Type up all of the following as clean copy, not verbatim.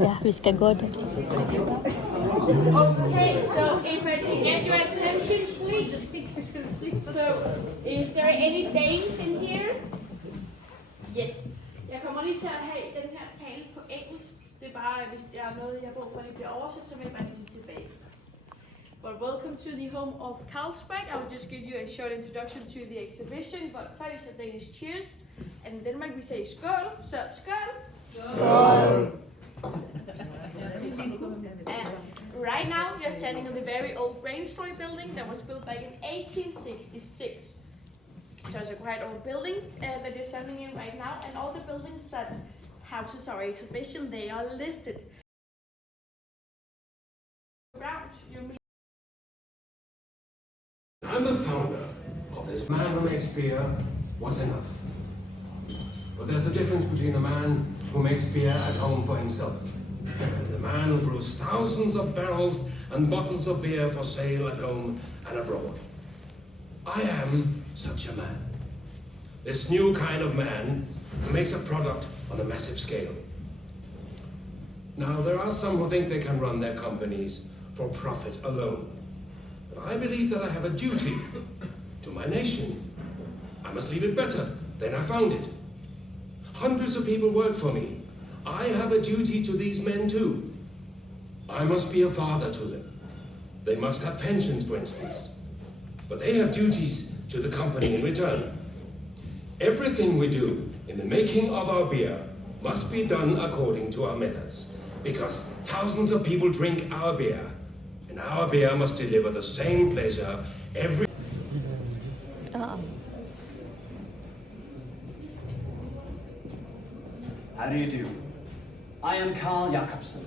Ja, vi skal gå det. Okay, so if I can get your attention, please. So, is there any Danes in here? Yes. Jeg kommer lige til at have den her tale på engelsk. Det er bare, hvis der er noget, jeg håber lige bliver oversat, så vil jeg bare lige tilbage. But welcome to the home of Carlsberg. I will just give you a short introduction to the exhibition, but first a Danish cheers. And in Denmark we say skål, so skål. Skål. And right now we are standing on the very old grain-story building that was built back in 1866. So it's a quite old building that you're standing in right now, and all the buildings that houses our exhibition, they are listed. I'm the founder of this. Man who makes beer was enough. But there's a difference between a man who makes beer at home for himself and a man who brews thousands of barrels and bottles of beer for sale at home and abroad. I am such a man. This new kind of man who makes a product on a massive scale. Now, there are some who think they can run their companies for profit alone. But I believe that I have a duty to my nation. I must leave it better than I found it. Hundreds of people work for me. I have a duty to these men too. I must be a father to them. They must have pensions, for instance. But they have duties to the company in return. Everything we do in the making of our beer must be done according to our methods, because thousands of people drink our beer, and our beer must deliver the same pleasure every... How do you do? I am Carl Jacobsen,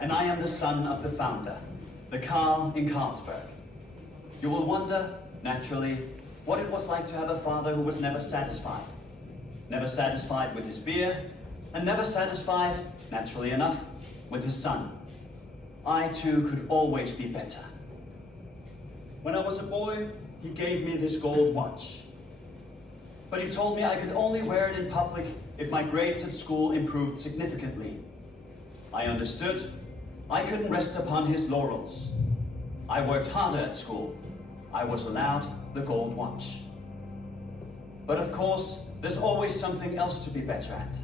and I am the son of the founder, the Carl in Carlsberg. You will wonder, naturally, what it was like to have a father who was never satisfied. Never satisfied with his beer, and never satisfied, naturally enough, with his son. I too could always be better. When I was a boy, he gave me this gold watch. But he told me I could only wear it in public if my grades at school improved significantly. I understood. I couldn't rest upon his laurels. I worked harder at school. I was allowed the gold watch. But of course, there's always something else to be better at.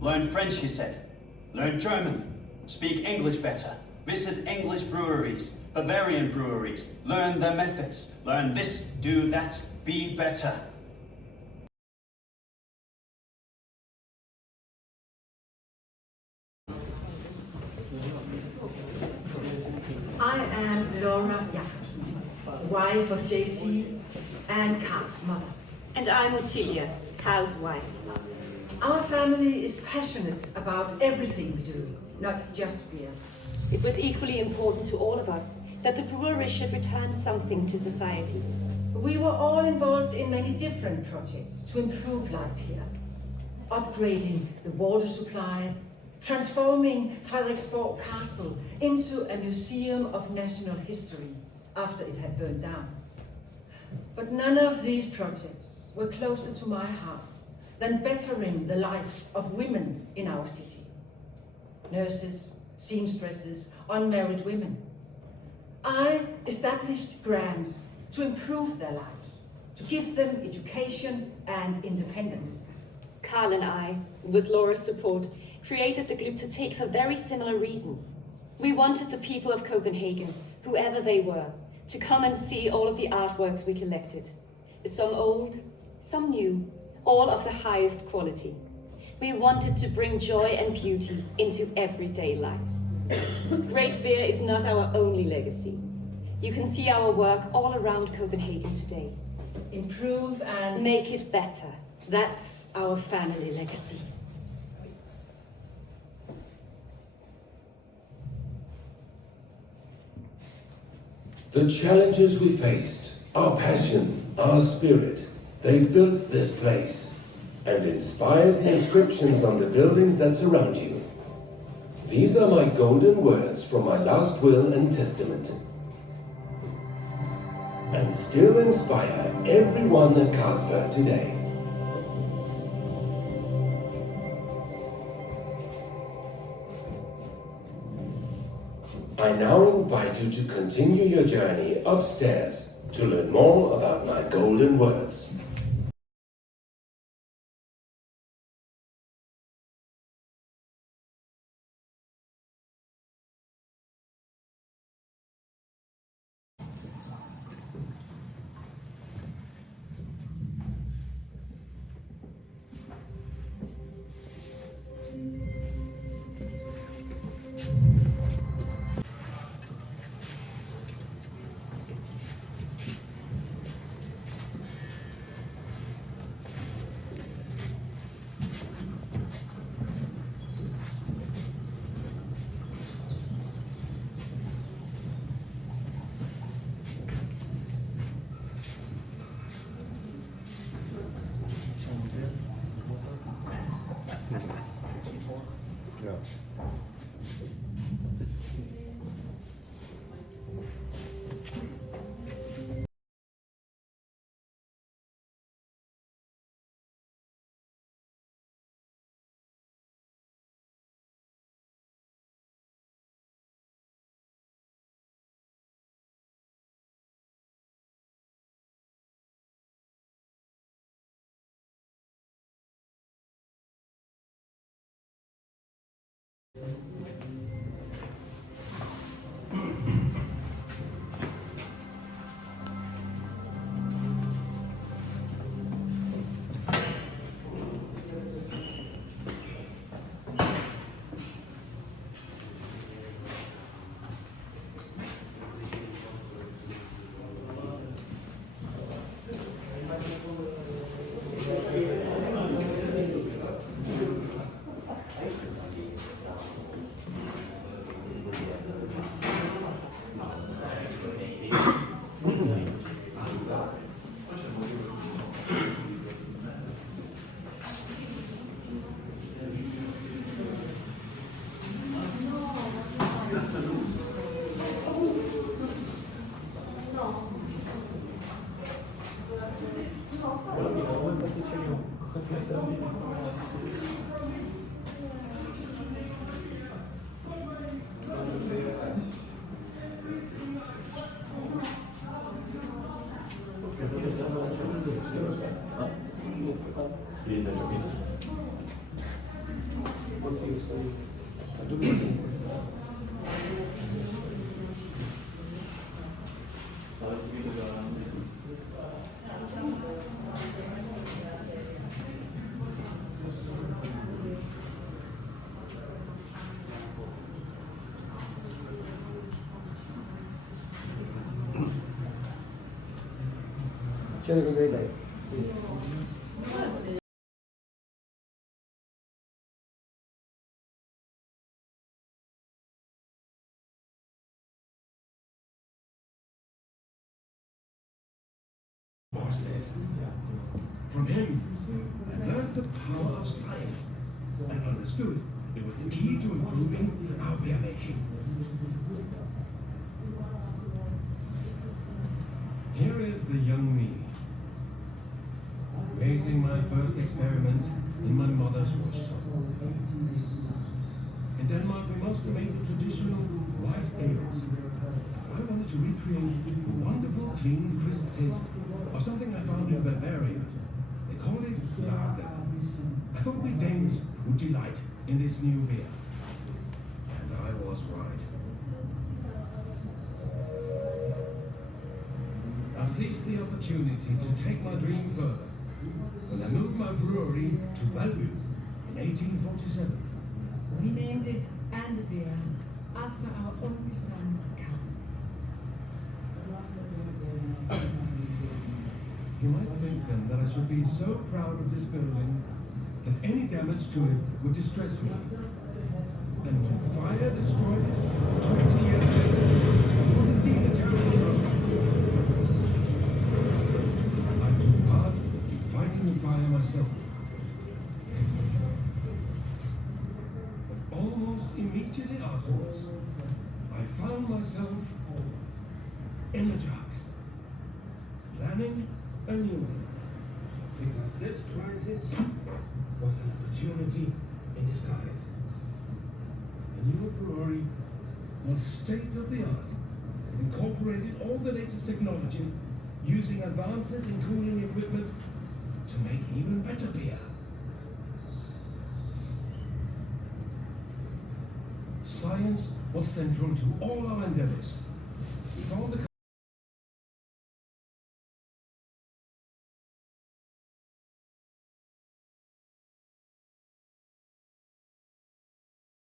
Learn French, he said. Learn German. Speak English better. Visit English breweries, Bavarian breweries. Learn their methods. Learn this, do that, be better. I am Laura Jacobsen, wife of JC and Carl's mother. And I'm Ottilia, Carl's wife. Our family is passionate about everything we do, not just beer. It was equally important to all of us that the brewery should return something to society. We were all involved in many different projects to improve life here. Upgrading the water supply, transforming Frederiksborg Castle into a museum of national history after it had burned down. But none of these projects were closer to my heart than bettering the lives of women in our city. Nurses, seamstresses, unmarried women. I established grants to improve their lives, to give them education and independence. Carl and I, with Laura's support, created the group to take for very similar reasons. We wanted the people of Copenhagen, whoever they were, to come and see all of the artworks we collected. Some old, some new, all of the highest quality. We wanted to bring joy and beauty into everyday life. Great beer is not our only legacy. You can see our work all around Copenhagen today. Improve and make it better. That's our family legacy. The challenges we faced, our passion, our spirit, they built this place and inspired the inscriptions on the buildings that surround you. These are my golden words from my last will and testament, and still inspire everyone at Carlsberg today. I now invite you to continue your journey upstairs to learn more about my golden words. Chơi cái dây đấy. From him, I learned the power of science and understood it was the key to improving our beer making. Here is the young me, creating my first experiment in my mother's washtub. In Denmark, we mostly made the traditional white ales. I wanted to recreate the wonderful, clean, crisp taste of something I found in Bavaria. They call it lager. I thought we Danes would delight in this new beer. And I was right. I seized the opportunity to take my dream further when I moved my brewery to Valby in 1847. We named it And the Beer after our only son, Carl. You might think then that I should be so proud of this building that any damage to it would distress me. And when fire destroyed it 20 years later, it was indeed a terrible blow. myself. But almost immediately afterwards, I found myself energized, planning a new one. Because this crisis was an opportunity in disguise. A new brewery was state of the art. It incorporated all the latest technology, using advances in cooling equipment to make even better beer. Science was central to all our endeavors.